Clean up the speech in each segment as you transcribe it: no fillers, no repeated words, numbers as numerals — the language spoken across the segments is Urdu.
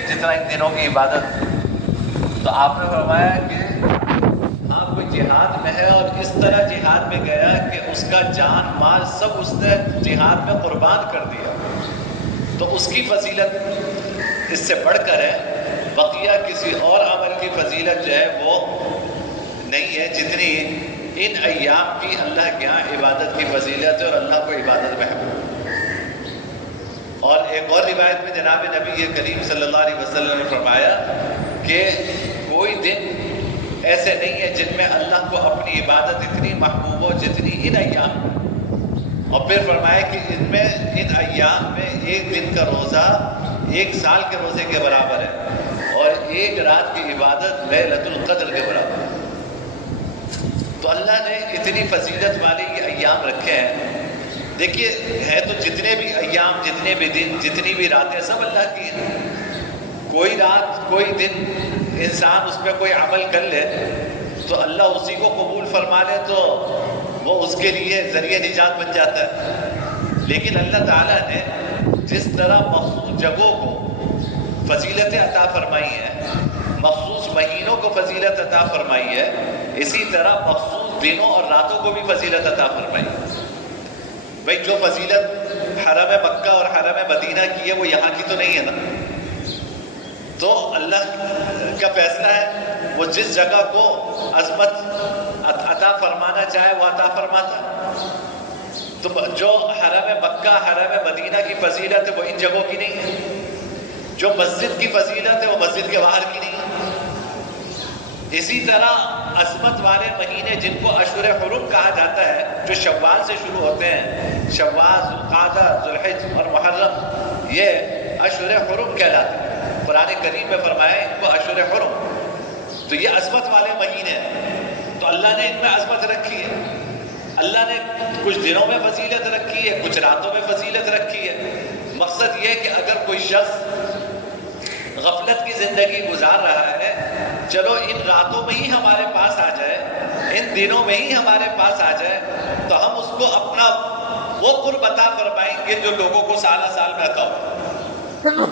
کہ جتنا ان دنوں کی عبادت. تو آپ نے فرمایا کہ ہاں کوئی جہاد میں ہے اور اس طرح جہاد میں گیا کہ اس کا جان مال سب اس نے جہاد میں قربان کر دیا، تو اس کی فضیلت اس سے بڑھ کر ہے. بقیہ کسی اور عمل کی فضیلت جو ہے وہ نہیں ہے جتنی ان ایام کی اللہ کے یہاں عبادت کی فضیلت ہے اور اللہ کو عبادت محبوب. اور ایک اور روایت میں جناب نبی کریم صلی اللہ علیہ وسلم نے فرمایا کہ کوئی دن ایسے نہیں ہے جن میں اللہ کو اپنی عبادت اتنی محبوب ہو جتنی ان ایام. اور پھر فرمایا کہ ان ایام میں ایک دن کا روزہ ایک سال کے روزے کے برابر ہے اور ایک رات کی عبادت لیلۃ القدر کے برابر ہے. تو اللہ نے اتنی فضیلت والے یہ ایام رکھے ہیں. دیکھیے ہے تو جتنے بھی ایام، جتنے بھی دن، جتنی بھی راتیں سب اللہ کی ہیں. کوئی رات کوئی دن انسان اس پہ کوئی عمل کر لے تو اللہ اسی کو قبول فرما لے تو وہ اس کے لیے ذریعہ نجات بن جاتا ہے. لیکن اللہ تعالیٰ نے جس طرح مخصوص جگہوں کو فضیلتیں عطا فرمائی ہیں، مخصوص مہینوں کو فضیلت عطا فرمائی ہے، اسی طرح مخصوص دنوں اور راتوں کو بھی فضیلت عطا فرمائی. بھئی جو فضیلت حرم مکہ اور حرم مدینہ کی ہے وہ یہاں کی تو نہیں ہے نا. تو اللہ کا فیصلہ ہے، وہ جس جگہ کو عظمت عطا فرمانا چاہے وہ عطا فرماتا ہے. تو جو حرم مکہ حرم مدینہ کی فضیلت ہے وہ ان جگہوں کی نہیں ہے. جو مسجد کی فضیلت ہے وہ مسجد کے باہر کی نہیں ہے. اسی طرح عظمت والے مہینے جن کو اشہر حرم کہا جاتا ہے، جو شوال سے شروع ہوتے ہیں، شوال، ذوالقعدہ، ذوالحج اور محرم، یہ اشہر حرم کہلاتے ہیں. قرآن کریم میں فرمایا ان کو اشہر حرم. تو یہ عظمت والے مہینے ہیں، تو اللہ نے ان میں عظمت رکھی ہے. اللہ نے کچھ دنوں میں فضیلت رکھی ہے، کچھ راتوں میں فضیلت رکھی ہے. مقصد یہ ہے کہ اگر کوئی شخص غفلت کی زندگی گزار رہا ہے، چلو ان راتوں میں ہی ہمارے پاس آ جائے، ان دنوں میں ہی ہمارے پاس آ جائے تو ہم اس کو اپنا وہ قرب عطا فرمائیں گے جو لوگوں کو سالہ سال میں عطا ہو.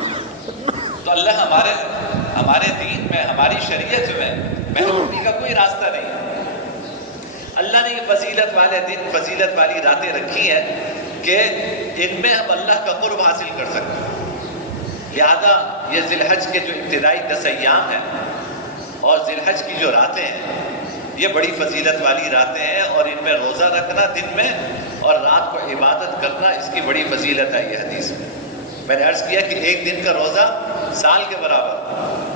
تو اللہ ہمارے دین میں، ہماری شریعت میں محرومی کا کوئی راستہ نہیں ہے. اللہ نے یہ فضیلت والے دن، فضیلت والی راتیں رکھی ہیں کہ ان میں ہم اللہ کا قرب حاصل کر سکتے ہیں. لہذا یہ ذی الحج کے جو ابتدائی 10 ایام ہیں اور ذی الحج کی جو راتیں ہیں یہ بڑی فضیلت والی راتیں ہیں، اور ان میں روزہ رکھنا دن میں اور رات کو عبادت کرنا اس کی بڑی فضیلت ہے. یہ حدیث میں نے عرض کیا کہ ایک دن کا روزہ سال کے برابر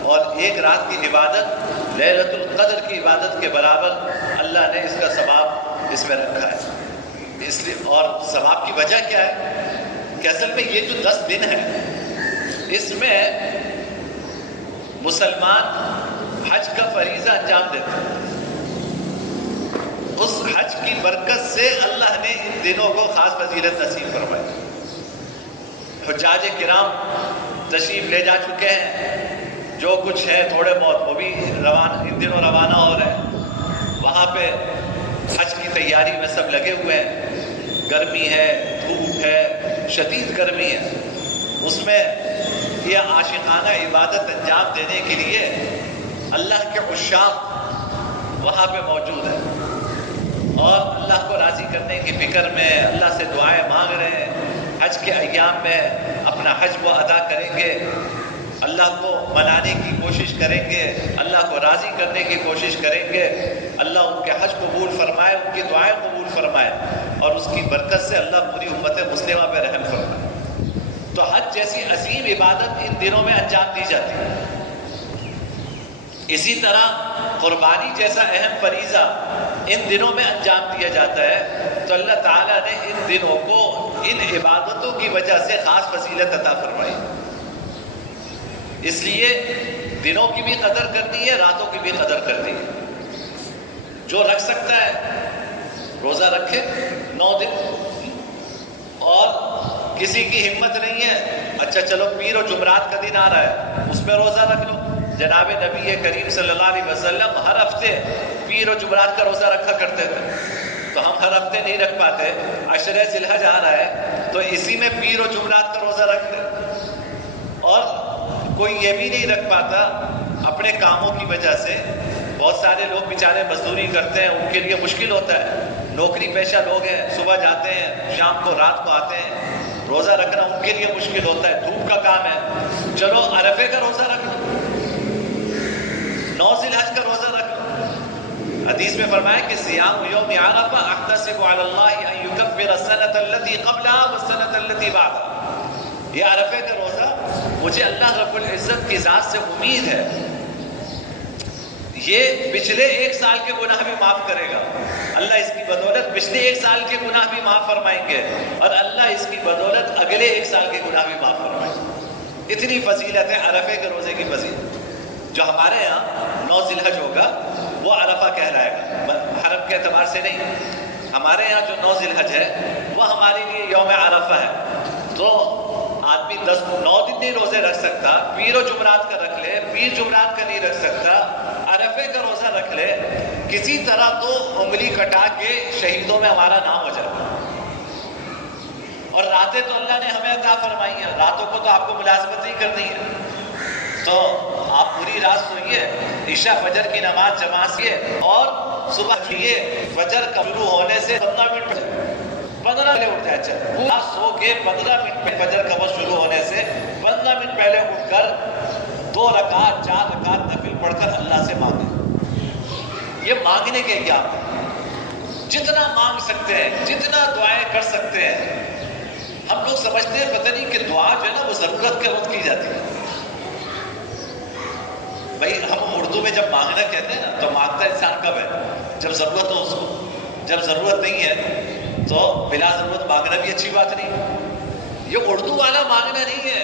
اور ایک رات کی عبادت لیلۃ القدر کی عبادت کے برابر اللہ نے اس کا ثواب اس میں رکھا ہے. اس لیے اور ثواب کی وجہ کیا ہے کہ اصل میں یہ جو 10 دن ہیں اس میں مسلمان حج کا فریضہ انجام دیتے ہیں. اس حج کی برکت سے اللہ نے ان دنوں کو خاص فضیلت نصیب فرمائی. حجاج کرام تشریف لے جا چکے ہیں، جو کچھ ہے تھوڑے بہت وہ بھی ان دنوں روانہ ہو رہے ہیں. وہاں پہ حج کی تیاری میں سب لگے ہوئے ہیں. گرمی ہے، دھوپ ہے، شدید گرمی ہے. اس میں یہ عاشقانہ عبادت انجام دینے کے لیے اللہ کے عشاق وہاں پہ موجود ہیں اور اللہ کو راضی کرنے کی فکر میں اللہ سے دعائیں مانگ رہے ہیں. حج کے ایام میں اپنا حج وہ ادا کریں گے، اللہ کو منانے کی کوشش کریں گے، اللہ کو راضی کرنے کی کوشش کریں گے. اللہ ان کے حج قبول فرمائے، ان کی دعائیں قبول فرمائے اور اس کی برکت سے اللہ پوری امت مسلمہ پہ رحم فرمائے. تو حج جیسی عظیم عبادت ان دنوں میں انجام دی جاتی ہے. اسی طرح قربانی جیسا اہم فریضہ ان دنوں میں انجام دیا جاتا ہے. تو اللہ تعالیٰ نے ان دنوں کو ان عبادتوں کی وجہ سے خاص فضیلت عطا فرمائی. اس لیے دنوں کی بھی قدر کرنی ہے، راتوں کی بھی قدر کرنی ہے. جو رکھ سکتا ہے روزہ رکھے 9 دن، اور کسی کی ہمت نہیں ہے اچھا چلو پیر و جمعرات کا دن آ رہا ہے اس پہ روزہ رکھ لو. جناب نبی کریم صلی اللہ علیہ وسلم ہر ہفتے پیر و جمعرات کا روزہ رکھا کرتے تھے. تو ہم ہر ہفتے نہیں رکھ پاتے، عشرہ ذی الحج آ رہا ہے تو اسی میں پیر و جمعرات کا روزہ رکھ لیں. اور کوئی یہ بھی نہیں رکھ پاتا اپنے کاموں کی وجہ سے. بہت سارے لوگ بیچارے مزدوری کرتے ہیں, ان کے لیے مشکل ہوتا ہے. نوکری پیشہ لوگ ہیں, صبح جاتے ہیں, شام کو رات کو آتے ہیں. روزہ رکھنا ان کے لیے مشکل ہوتا ہے, دھوپ کا کام ہے. چلو عرفے کا روزہ رکھ لو, 9 ذی الحج کا روزہ رکھ لو. حدیث میں فرمایا کہ صیام یوم عرفہ احتسب علی اللہ ان یکفر السنۃ التي قبلها والسنۃ التي بعدها. یہ عرفے کا روزہ مجھے اللہ رب العزت کی ذات سے امید ہے, یہ پچھلے 1 سال کے گناہ بھی معاف کرے گا. اللہ اس کی بدولت پچھلے 1 سال کے گناہ بھی معاف فرمائیں گے, اور اللہ اس کی بدولت اگلے 1 سال کے گناہ بھی معاف فرمائیں گے. اتنی فضیلت ہے عرفے کے روزے کی فضیلت. جو ہمارے یہاں 9 ذی الحج ہوگا وہ عرفہ کہلائے گا, حرم کے اعتبار سے نہیں. ہمارے یہاں جو 9 ذی الحج ہے وہ ہمارے لیے یوم عرفہ ہے. تو آدمی 9 دن نہیں روزے رکھ سکتا, پیر و جمعرات کا رکھ لے, پیر جمعرات کا نہیں رکھ سکتا, عرفے کا روزہ رکھ لے, کسی طرح تو انگلی کٹا کے شہیدوں میں ہمارا نام ہو جائے. اور راتیں تو اللہ نے ہمیں عطا فرمائی ہیں, راتوں کو تو آپ کو ملازمت نہیں کرنی ہے. تو آپ پوری رات سوئیے, عشاء فجر کی نماز جماعت کیے, اور صبح اٹھیے, فجر کا شروع ہونے سے 15 منٹ پہلے اٹھ جائے. اچھا پورا سو کے 15 منٹ پہلے, فجر کا وقت شروع ہونے سے 15 منٹ پہلے اٹھ کر 2 رکعت 4 رکعت نفل پڑھ کر اللہ سے مانگیں. یہ مانگنے کے کیا ہے, جتنا مانگ سکتے ہیں, جتنا دعائیں کر سکتے ہیں. ہم لوگ سمجھتے ہیں پتہ نہیں کہ دعا جو ہے نا وہ ضرورت کے وقت کی جاتی ہے. بھائی ہم اردو میں جب مانگنا کہتے ہیں نا تو مانگتا انسان کب ہے, جب ضرورت ہو اس کو. جب ضرورت نہیں ہے تو بلا ضرورت مانگنا بھی اچھی بات نہیں. یہ اردو والا مانگنا نہیں ہے,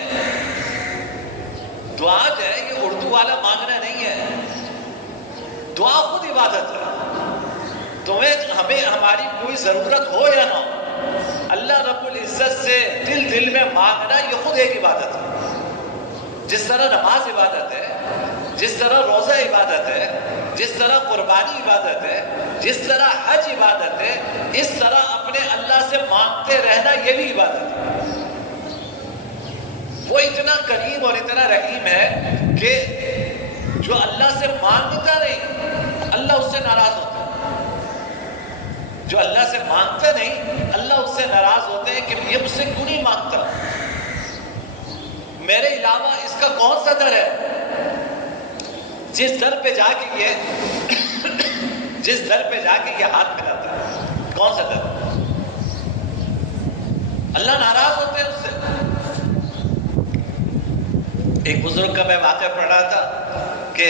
دعا جو ہے یہ اردو والا مانگنا نہیں ہے. دعا خود عبادت ہے. ہمیں ہماری کوئی ضرورت ہو یا نہ ہو, اللہ رب العزت سے دل میں مانگنا یہ خود ایک عبادت ہے. جس طرح نماز عبادت ہے, جس طرح روزہ عبادت ہے, جس طرح قربانی عبادت ہے, جس طرح حج عبادت ہے, اس طرح اپنے اللہ سے مانگتے رہنا یہ بھی عبادت ہے. وہ اتنا کریم اور اتنا رحیم ہے کہ جو اللہ سے مانگتا نہیں اللہ اس سے ناراض ہوتا ہے. جو اللہ سے مانگتا نہیں اللہ اس سے ناراض ہوتے ہیں کہ یہ مجھ سے کیوں نہیں مانگتا, میرے علاوہ اس کا کون سا در ہے. جس در پہ جا کے یہ ہاتھ پھیلاتا ہے, کون سا در؟ اللہ ناراض ہوتے ہیں اس سے. ایک بزرگ کا میں واقعہ پڑھ رہا تھا کہ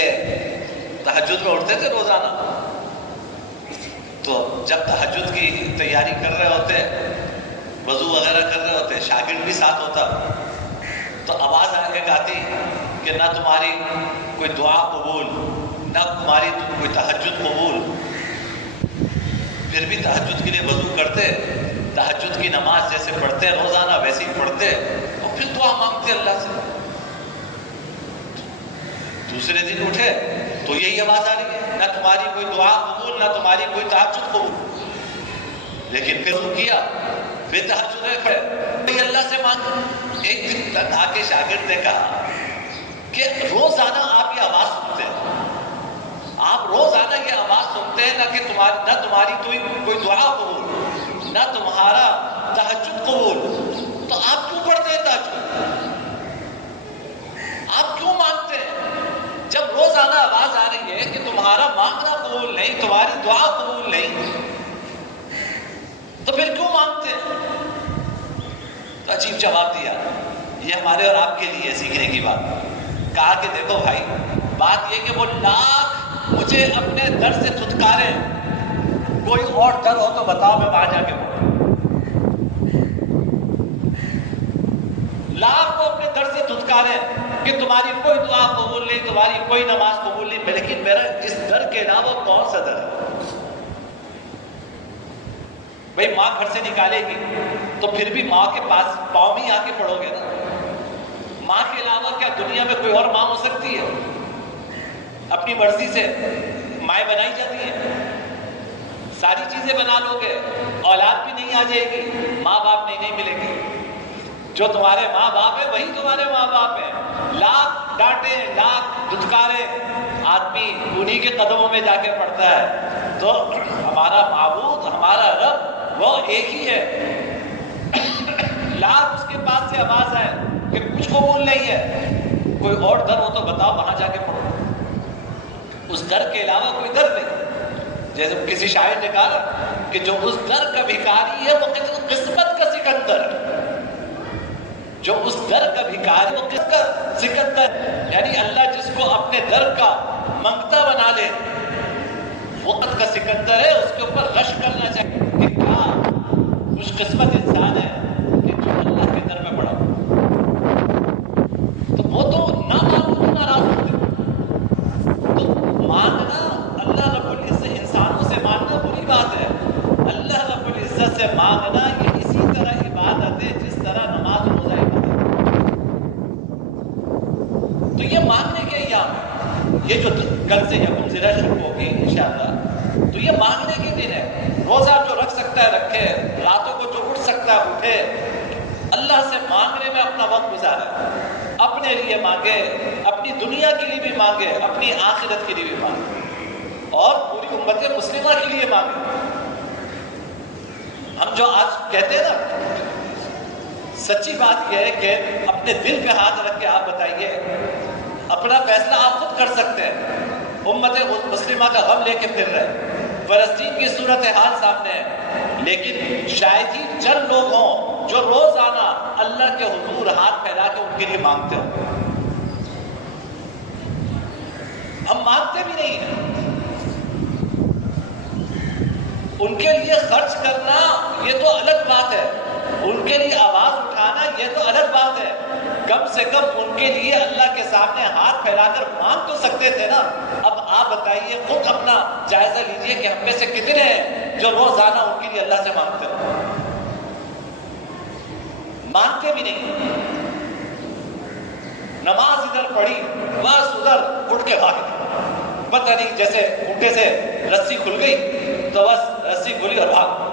تہجد میں اٹھتے تھے روزانہ, تو جب تہجد کی تیاری کر رہے ہوتے, وضو وغیرہ کر رہے ہوتے, شاگرد بھی ساتھ ہوتا, تو آواز ایک آتی کہ نہ تمہاری کوئی دعا قبول, نہ تمہاری کوئی تہجد قبول. پھر بھی تہجد کے لیے وضو کرتے, تہجد کی نماز جیسے پڑھتے روزانہ ویسے ہی پڑھتے, اور پھر دعا مانگتے اللہ سے. دوسرے دن اٹھے تو یہی آواز آ رہی ہے, نہ تمہاری کوئی دعا قبول, نہ تمہاری کوئی تہجد قبول. لیکن پھر وہ کیا, پھر تہجد رکھے, کوئی اللہ سے مانگ. ایک دن تک آ کے شاگرد نے کہا کہ روزانہ آپ یہ آواز سنتے ہیں, آپ روزانہ یہ آواز سنتے ہیں, نہ تمہاری کوئی دعا قبول, نہ تمہارا تہجد قبول, تو آپ کیوں پڑھتے ہیں تہجد؟ آپ کیوں مانگتے ہیں؟ جب روزانہ آواز آ رہی ہے کہ تمہارا مانگنا قبول نہیں, تمہاری دعا قبول نہیں, تو پھر کیوں مانگتے ہیں؟ تو عجیب جواب دیا. یہ ہمارے اور آپ کے لیے سیکھنے کی بات. کہا کہ دیکھو بھائی, بات یہ کہ وہ لاکھ مجھے اپنے در سے دھتکارے, کوئی اور در ہو تو بتاؤ, میں وہاں جا کے لاکھ کو اپنے در سے دھتکارے کہ تمہاری کوئی دعا قبول نہیں, تمہاری کوئی نماز قبول نہیں, لیکن میرا اس در کے علاوہ کون سا در ہے؟ بھائی ماں گھر سے نکالے گی تو پھر بھی ماں کے پاس پاؤں میں آ کے پڑھو گے نا. ماں کے علاوہ کیا دنیا میں کوئی اور ماں ہو سکتی ہے؟ اپنی مرضی سے مائیں بنائی جاتی ہیں, ساری چیزیں بنا لو گے, اولاد بھی نہیں آ جائے گی, ماں باپ نہیں ملے گی. جو تمہارے ماں باپ ہیں وہی تمہارے ماں باپ ہیں. لاکھ ڈانٹے لاکھ دھتکارے آدمی انہی کے قدموں میں جا کے پڑتا ہے. تو ہمارا معبود ہمارا رب وہ ایک ہی ہے. لاکھ اس کے پاس سے آواز آئے کہ کچھ قبول نہیں ہے، کوئی اور در ہو تو بتاؤ وہاں جا کے پڑھو. اس در کے علاوہ کوئی در نہیں. جیسے کسی شاعر نے کہا کہ جو اس در کا بھکاری ہے وہ قسمت کا سکندر ہے. جو اس در کا بھکاری وہ قسمت کا سکندر ہے. یعنی اللہ جس کو اپنے در کا منگتا بنا لے وقت کا سکندر ہے. اس کے اوپر غش کرنا چاہیے کہ کیا خوش قسمت انسان ہے کہ جو اللہ کے در میں پڑا. تو وہ تو نہ مانگو تو ناراض ہوتے. تو مانگنا اللہ رب العزت انسانوں سے مانگنا بری بات ہے. اللہ رب العزت سے مانگنا یہ اسی طرح عبادت ہے جس طرح نماز روزہ عبادت ہے. تو یہ مانگنے کے ایام ہے. یہ جو کل سے یکم ذی الحجہ شروع ہوگی انشاءاللہ تو یہ مانگنے کے دن ہے. روزہ جو رکھ سکتا ہے رکھے، راتوں کو جو اٹھ سکتا ہے اٹھے، اللہ سے مانگنے میں اپنا وقت گزارے. اپنے لیے مانگے، اپنی دنیا کے لیے بھی مانگے، اپنی آخرت کے لیے بھی مانگے، اور پوری امت مسلمہ کے لیے مانگے. ہم جو آج کہتے ہیں نا، سچی بات یہ ہے کہ اپنے دل پہ ہاتھ رکھ کے آپ بتائیے، اپنا فیصلہ آپ خود کر سکتے ہیں. امت مسلمہ کا غم لے کے پھر رہے، فلسطین کی صورتحال سامنے ہے، لیکن شاید ہی چند لوگ ہوں جو روزانہ اللہ کے حضور ہاتھ پھیلا کے ان کے لیے مانگتے ہوں. ہم مانگتے بھی نہیں ہیں. ان کے لیے خرچ کرنا یہ تو الگ بات ہے، ان کے لیے آواز اٹھانا یہ تو الگ بات ہے. کم سے کم ان کے لیے اللہ کے سامنے ہاتھ پھیلا کر مانگ تو سکتے تھے نا. اب آپ بتائیے، خود اپنا جائزہ لیجئے کہ ہم میں سے کتنے ہیں جو روزانہ ان کے لیے اللہ سے مانگتے ہیں. مانگتے بھی نہیں. نماز ادھر پڑھی بس ادھر اٹھ کے بھاگ، پتہ نہیں جیسے اونٹے سے رسی کھل گئی تو بس رسی کھلی اور بھاگ.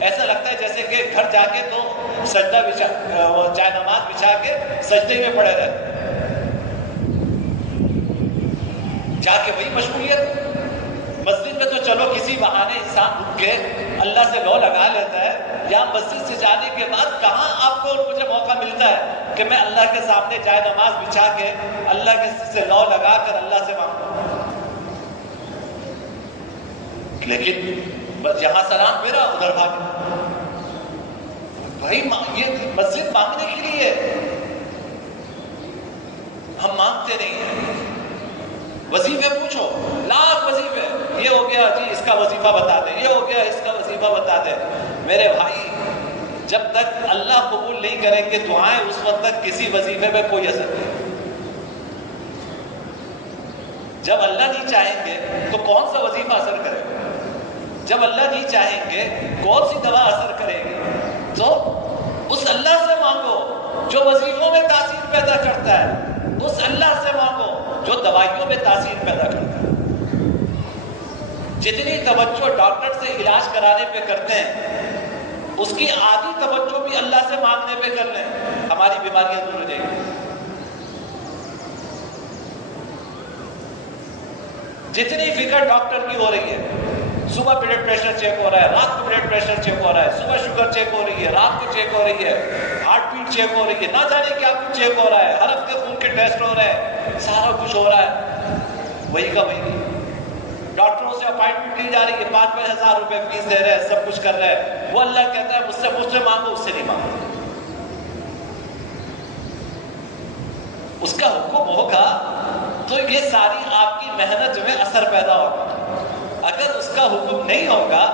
ایسا لگتا ہے جیسے کہ گھر جا کے تو سجدہ بچھا، چاہے نماز بچھا کے سجدے میں پڑے رہتے، جا کے وہی مشغولیت. مسجد میں تو چلو کسی بہانے انسان اٹھ کے اللہ سے لو لگا لیتا ہے، یا مسجد سے جانے کے بعد کہاں آپ کو مجھے موقع ملتا ہے کہ میں اللہ کے سامنے جائے نماز بچھا کے اللہ کے سے لو لگا کر اللہ سے مانگوں. لیکن بس یہاں سلام میرا ادھر بھاگ. بھائی یہ مسجد مانگنے کے لیے، ہم مانگتے نہیں ہیں. وظیفے پوچھو، لاکھ وظیفے، یہ ہو گیا جی اس کا وظیفہ بتا دیں، یہ ہو گیا اس کا وظیفہ بتا دیں. میرے بھائی جب تک اللہ قبول نہیں کریں گے دعائیں اس وقت تک کسی وظیفے میں کوئی اثر نہیں. جب اللہ نہیں چاہیں گے تو کون سا وظیفہ اثر کرے گا؟ جب اللہ نہیں چاہیں گے کون سی دوا اثر کرے گی؟ تو اس اللہ سے مانگو جو وظیفوں میں تاثیر پیدا کرتا ہے، اس اللہ سے مانگو جو دوائیوں میں تاثیر پیدا کرتا ہے. جتنی توجہ ڈاکٹر سے علاج کرانے پہ کرتے ہیں اس کی آدھی توجہ بھی اللہ سے مانگنے پہ کر لیں، ہماری بیماریاں دور ہو جائیں گی. جتنی فکر ڈاکٹر کی ہو رہی ہے، صبح بلڈ پریشر چیک ہو رہا ہے، رات کو بلڈ پریشر چیک ہو رہا ہے، صبح شوگر چیک ہو رہی ہے، رات کو چیک ہو رہی ہے، ہارٹ بیٹ چیک ہو رہی ہے، نہ جانے کیا کچھ چیک ہو رہا ہے، ہر ہفتے خون کے ٹیسٹ ہو رہے ہیں، سارا کچھ ہو رہا ہے. وہی کا وہی ڈاکٹروں سے اپائنٹمنٹ لی جا رہی ہے، 5-5 ہزار روپے فیس دے رہے ہیں، سب کچھ کر رہے ہیں. وہ اللہ کہتا ہے مجھ سے مانگو، اس سے نہیں مانگو. اس کا حکم ہوگا تو یہ ساری آپ کی محنت میں اثر پیدا ہوگا. اگر اس کا حکم نہیں ہوگا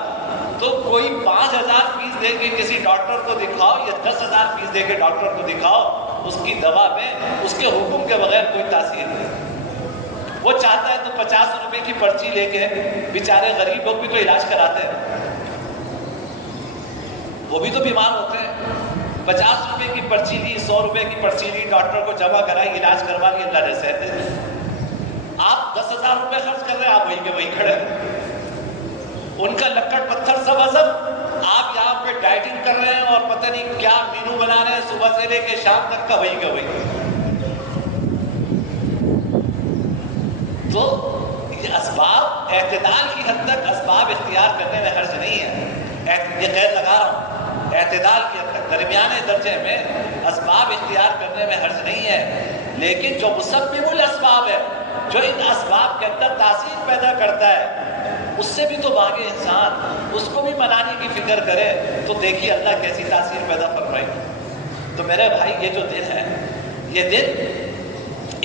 تو کوئی 5,000 فیس دے کے کسی ڈاکٹر کو دکھاؤ یا 10,000 فیس دے کے ڈاکٹر کو دکھاؤ، اس کی دوا میں اس کے حکم کے بغیر کوئی تاثیر نہیں. وہ چاہتا ہے تو 50 روپے کی پرچی لے کے، بیچارے غریب لوگ بھی تو علاج کراتے ہیں، وہ بھی تو بیمار ہوتے ہیں. 50 روپے کی پرچی لی، 100 روپے کی پرچی لی، ڈاکٹر کو جمع کرائی، علاج کروا لی، اللہ نے صحت دے دی. آپ 10,000 روپے خرچ کر رہے ہیں، آپ وہیں کے وہیں کھڑے ہیں. ان کا لکڑ پتھر سب عزم، آپ یہاں پہ ڈائٹنگ کر رہے ہیں اور پتہ نہیں کیا مینو بنا رہے ہیں صبح سے لے کے شام تک کا، وہیں کا وہیں. تو یہ اسباب اعتدال کی حد تک اسباب اختیار کرنے میں حرج نہیں ہے، یہ قید لگا رہا ہوں، اعتدال کی حد تک درمیانے درجے میں اسباب اختیار کرنے میں حرج نہیں ہے، لیکن جو مسبب الاسباب ہے، جو ان اسباب کے اندر تاثیر پیدا کرتا ہے، اس سے بھی تو بھاگے انسان، اس کو بھی منانے کی فکر کرے، تو دیکھیے اللہ کیسی تاثیر پیدا فرمائے گی۔ تو میرے بھائی یہ جو دن ہے، یہ دن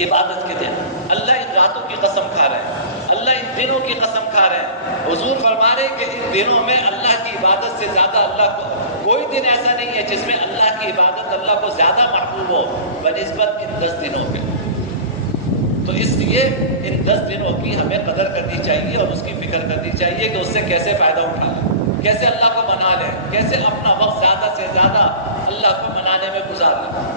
عبادت کے دن، اللہ ان راتوں کی قسم کھا رہے ہیں، اللہ ان دنوں کی قسم کھا رہے ہیں۔ حضور فرما رہے ہیں کہ ان دنوں میں اللہ کی عبادت سے زیادہ اللہ کو کوئی دن ایسا نہیں ہے جس میں اللہ کی عبادت اللہ کو زیادہ محبوب ہو بنسبت ان 10 دنوں کے۔ تو اس لیے ان 10 دنوں کی ہمیں قدر کرنی چاہیے اور اس کی فکر کرنی چاہیے کہ اس سے کیسے فائدہ اٹھائیں، کیسے اللہ کو منا لیں، کیسے اپنا وقت زیادہ سے زیادہ اللہ کو منانے میں گزار لیں۔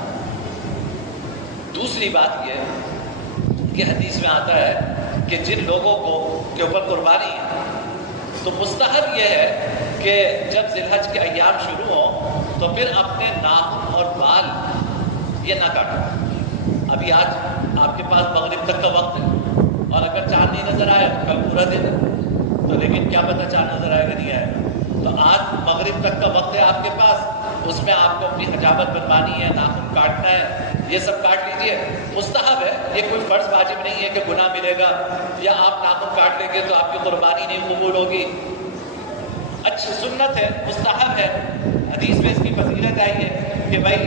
دوسری بات یہ کہ حدیث میں آتا ہے کہ جن لوگوں کو کے اوپر قربانی ہے تو مستحب یہ ہے کہ جب ذی الحج کے ایام شروع ہوں تو پھر اپنے ناخن اور بال یہ نہ کاٹیں۔ ابھی آج آپ کے پاس مغرب تک کا وقت ہے اور اگر چاند نہیں نظر آئے کل پورا دن ہے، تو لیکن کیا پتہ چاند نظر آئے گا نہیں آئے گا، تو آج مغرب تک کا وقت ہے آپ کے پاس، اس میں آپ کو اپنی حجامت بنوانی ہے، ناخن کاٹنا ہے، یہ سب کاٹ لیجئے۔ مستحب ہے، یہ کوئی فرض واجب نہیں ہے کہ گناہ ملے گا یا آپ ناخن کاٹ لیں گے تو آپ کی قربانی نہیں قبول ہوگی۔ اچھی سنت ہے، مستحب ہے۔ حدیث میں اس کی فضیلت آئی ہے کہ بھائی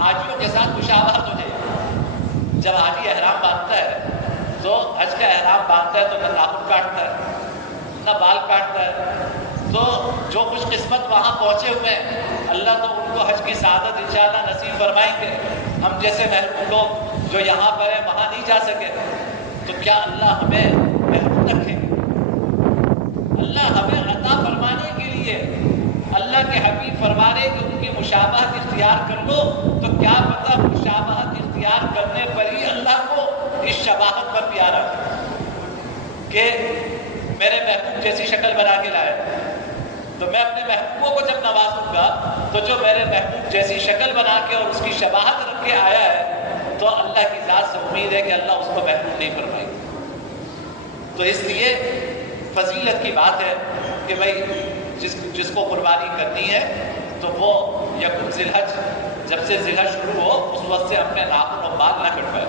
حاجیوں کے ساتھ مشابہت ہو جائے۔ جب حاجی احرام باندھتا ہے تو حج کا احرام باندھتا ہے تو نہ ناخن کاٹتا ہے نہ بال کاٹتا ہے، تو جو خوش قسمت وہاں پہنچے ہوئے ہیں اللہ تو ان کو حج کی سعادت انشاءاللہ نصیب فرمائیں گے۔ ہم جیسے محروم لوگ جو یہاں پر ہیں وہاں نہیں جا سکے، تو کیا اللہ ہمیں محروم رکھے؟ اللہ ہمیں عطا فرمانے کے لیے اللہ کے حبیب فرما رہے کہ ان کی مشابہت اختیار کر لو، تو کیا پتہ مشابہت اختیار کرنے پر ہی اللہ کو اس شباہت پر پیارا کہ میرے محبوب جیسی شکل بنا کے لائے، تو میں اپنے محبوبوں کو جب نوازوں گا تو جو میرے محبوب جیسی شکل بنا کے اور اس کی شباہت رکھ کے آیا ہے تو اللہ کی ذات سے امید ہے کہ اللہ اس کو محبوب نہیں فرمائے گا۔ تو اس لیے فضیلت کی بات ہے کہ بھائی جس کو قربانی کرنی ہے تو وہ یکم ذی الحج، جب سے ذی الحج شروع ہو اس وقت سے اپنے ناخن اور بال نہ کٹوائے،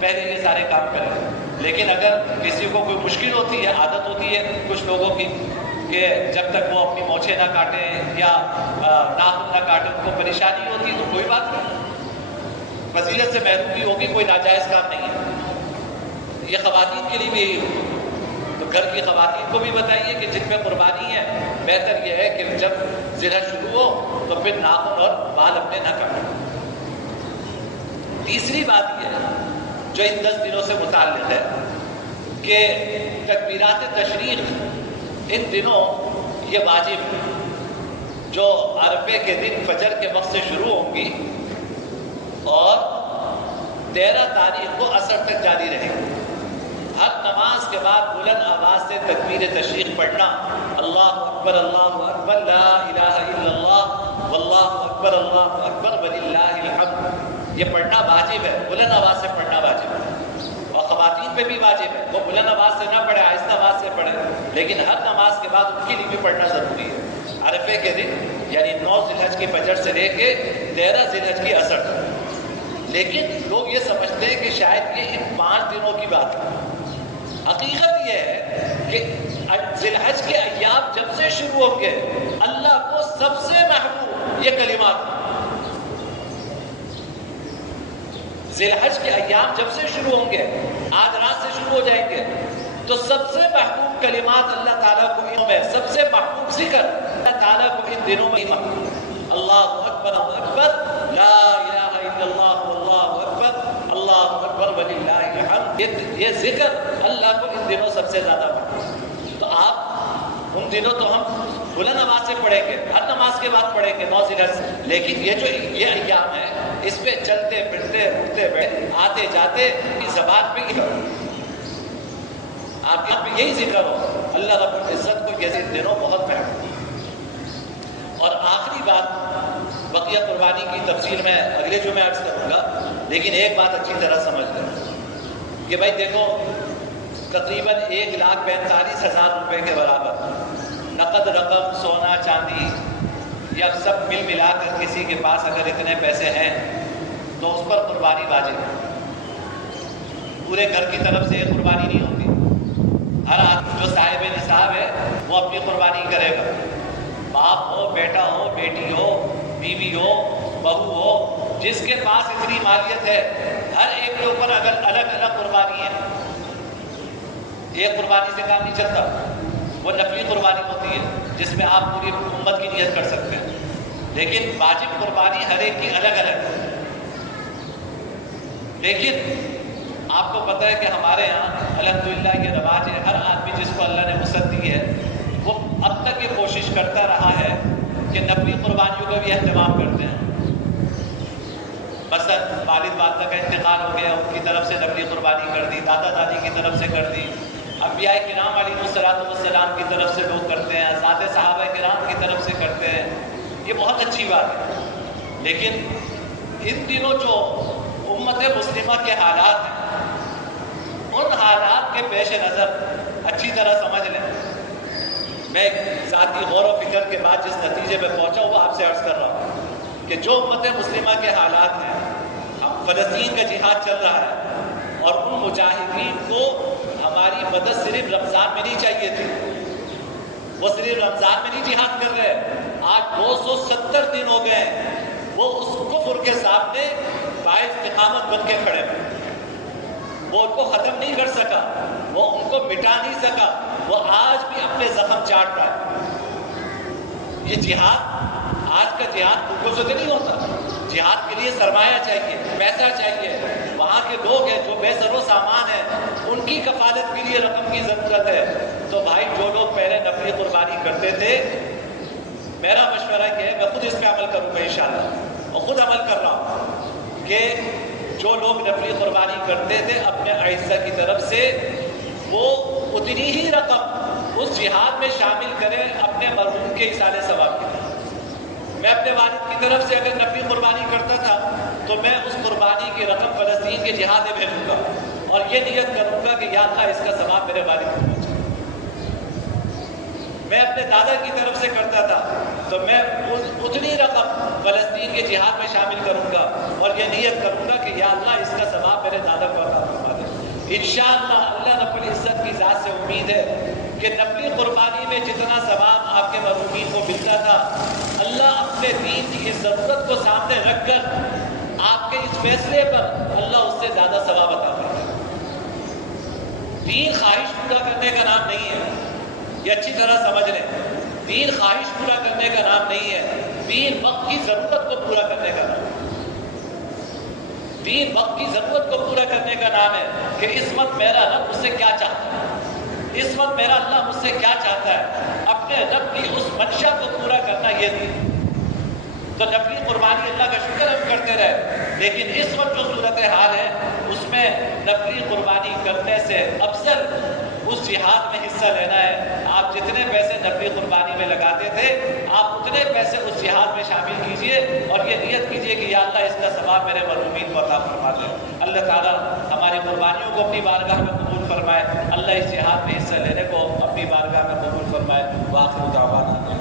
پہلے یہ سارے کام کریں۔ لیکن اگر کسی کو کوئی مشکل ہوتی ہے، عادت ہوتی ہے کچھ لوگوں کی کہ جب تک وہ اپنی مونچھیں نہ کاٹیں یا ناخن نہ کاٹیں ان کو پریشانی ہوتی ہے، تو کوئی بات نہیں، فضیلت سے محرومی ہوگی، کوئی ناجائز کام نہیں ہے۔ یہ خواتین کے لیے بھی یہی ہوگی، تو گھر کی خواتین کو بھی بتائیے کہ جن میں قربانی ہے بہتر یہ ہے کہ جب ذی الحج شروع ہو تو پھر ناخن اور بال اپنے نہ کاٹیں۔ تیسری بات یہ ہے جو ان 10 دنوں سے متعلق ہے کہ تکبیرات تشریق ان دنوں یہ واجب ہے، جو عرفے کے دن فجر کے وقت سے شروع ہوں گی اور 13 تاریخ کو عصر تک جاری رہیں گی۔ ہر نماز کے بعد بلند آواز سے تکبیر تشریق پڑھنا، اللہ اکبر لا الہ الا اللہ واللہ اکبر وللہ الحمد، یہ پڑھنا واجب ہے، بلند آواز سے پڑھنا واجب ہے، اور خواتین پہ بھی واجب ہے، وہ بلند آواز سے نہ پڑھے، آہستہ آواز سے پڑھے، لیکن ہر نماز کے بعد ان کے لیے بھی پڑھنا ضروری ہے۔ عرفے کے دن یعنی 9 ذی الحج کی فجر سے لے کے 13 ذی الحج کی عصر تک۔ لیکن لوگ یہ سمجھتے ہیں کہ شاید یہ ان 5 دنوں کی بات ہے۔ حقیقت یہ ہے کہ ذی الحج کے ایام جب سے شروع ہوں گے اللہ کو سب سے محبوب یہ کلمات، ذی الحج کے ایام جب سے شروع ہوں گے، آج رات سے شروع ہو جائیں گے، تو سب سے محبوب کلمات اللہ تعالیٰ کو ان میں، سب سے محبوب ذکر اللہ تعالیٰ کو ان دنوں میں محبوب، اللہ اکبر لا الہ الا اللہ واللہ اکبر وللہ الحمد، یہ ذکر اللہ کو ان دنوں سب سے زیادہ محبوب۔ تو آپ ان دنوں تو ہم بلند آواز سے پڑھیں گے، ہر نماز کے بعد پڑھیں گے 9 ذی الحج، لیکن یہ جو یہ ایام ہے اس پہ چلتے پھرتے اٹھتے بیٹھتے آتے جاتے زبان پہ آپ کے یہاں پہ یہی ذکر ہو، اللہ رب العزت کو یہ دنوں بہت محبوب۔ اور آخری بات، بقیہ قربانی کی تفصیل میں اگلے جو میں عرض کروں گا، لیکن ایک بات اچھی طرح سمجھ لیں کہ بھائی دیکھو تقریباً 1,45,000 روپے کے برابر نقد رقم، سونا چاندی یا سب مل ملا کر کسی کے پاس اگر اتنے پیسے ہیں تو اس پر قربانی واجب ہے۔ پورے گھر کی طرف سے ایک قربانی نہیں ہوتی، ہر آدمی جو صاحب نصاب ہے وہ اپنی قربانی کرے گا، باپ ہو، بیٹا ہو، بیٹی ہو، بیوی ہو، بہو ہو، جس کے پاس اتنی مالیت ہے ہر ایک کے اوپر اگر الگ الگ قربانی ہے، ایک قربانی سے کام نہیں چلتا، وہ نفلی قربانی ہوتی ہے جس میں آپ پوری امت کی نیت کر سکتے ہیں، لیکن واجب قربانی ہر ایک کی الگ الگ ہے۔ لیکن آپ کو پتہ ہے کہ ہمارے یہاں الحمدللہ یہ رواج ہے، ہر آدمی جس کو اللہ نے وسعت دی ہے وہ اب تک یہ کوشش کرتا رہا ہے کہ نفلی قربانیوں کا بھی اہتمام کرتے ہیں۔ مثلا والد والدہ کا انتقال ہو گیا، ان کی طرف سے نفلی قربانی کر دی، دادا دادی کی طرف سے کر دی، انبیاء کرام علیہ السلام کی طرف سے لوگ کرتے ہیں، ذات صحابہ کرام کی طرف سے کرتے ہیں، یہ بہت اچھی بات ہے۔ لیکن ان دنوں جو امت مسلمہ کے حالات ہیں، ان حالات کے پیش نظر اچھی طرح سمجھ لیں۔ میں ذاتی غور و فکر کے بعد جس نتیجے میں پہنچا وہ آپ سے عرض کر رہا ہوں کہ جو امت مسلمہ کے حالات ہیں، فلسطین کا جہاد چل رہا ہے اور ان مجاہدین کو ہماری مدد صرف رمضان میں نہیں چاہیے تھی، وہ صرف رمضان میں نہیں جہاد کر رہے، آج 270 دن ہو گئے وہ اس کفر کے سامنے باعث استقامت بن کے کھڑے ہیں، وہ ان کو ختم نہیں کر سکا، وہ ان کو مٹا نہیں سکا، وہ آج بھی اپنے زخم چاٹ رہا ہے۔ یہ جہاد، آج کا جہاد بھوکوں سے نہیں ہوتا، جہاد کے لیے سرمایہ چاہیے، پیسہ چاہیے، وہاں کے لوگ ہیں جو بے سر و سامان ہیں ان کی کفالت کے لیے رقم کی ضرورت ہے۔ تو بھائی جو لوگ پہلے نفلی قربانی کرتے تھے، میرا مشورہ یہ ہے، میں خود اس پہ عمل کروں گا انشاءاللہ، اور خود عمل کر رہا ہوں کہ جو لوگ نفلی قربانی کرتے تھے اپنے اعزہ کی طرف سے وہ اتنی ہی رقم اس جہاد میں شامل کریں اپنے مرحوم کے ایصال ثواب کے لیے۔ میں اپنے والد کی طرف سے اگر نفلی قربانی کرتا تھا تو میں اس قربانی کی رقم فلسطین کے جہاد میں بھیجوں گا اور یہ نیت کروں گا کہ یا اللہ اس کا ثواب میرے والد کو پہنچے۔ میں اپنے دادا کی طرف سے کرتا تھا تو میں اتنی رقم فلسطین کے جہاد میں شامل کروں گا اور یہ نیت کروں گا کہ یا اللہ اس کا ثواب میرے دادا کو عطا فرما دے۔ انشاءاللہ اللہ رب العزت کی ذات سے امید ہے کہ نفلی قربانی میں جتنا ثواب آپ کے مرحومین کو ملتا تھا، اللہ اپنے دین کی اس ضرورت کو سامنے رکھ کر آپ کے اس فیصلے پر اللہ اس سے زیادہ ثواب عطا فرمائے۔ دین خواہش پورا کرنے کا نام نہیں ہے، یہ اچھی طرح سمجھ لیں، دین خواہش پورا کرنے کا نام نہیں ہے، دین وقت کی ضرورت کو پورا کرنے کا نام ہے۔ دین وقت کی ضرورت کو پورا کرنے کا نام ہے کہ اس وقت میرا رب مجھ سے کیا چاہتا ہے، اس وقت میرا اللہ مجھ سے کیا چاہتا ہے، اپنے رب کی اس منشا کو پورا کرنا یہ دین۔ تو نفلی قربانی اللہ کا شکر ہم کرتے رہے، لیکن اس وقت جو صورتحال ہے اس میں نفلی قربانی کرنے سے افضل اس جہاد میں حصہ لینا ہے۔ آپ جتنے پیسے نفلی قربانی میں لگاتے تھے آپ اتنے پیسے اس جہاد میں شامل کیجئے اور یہ نیت کیجئے کہ یا اللہ اس کا ثواب میرے مرحومین کو عطا فرما دے۔ اللہ تعالیٰ ہماری قربانیوں کو اپنی بارگاہ میں قبول فرمائے، اللہ اس جہاد میں حصہ لینے کو اپنی بارگاہ میں قبول فرمائے۔ وآخر دعوانا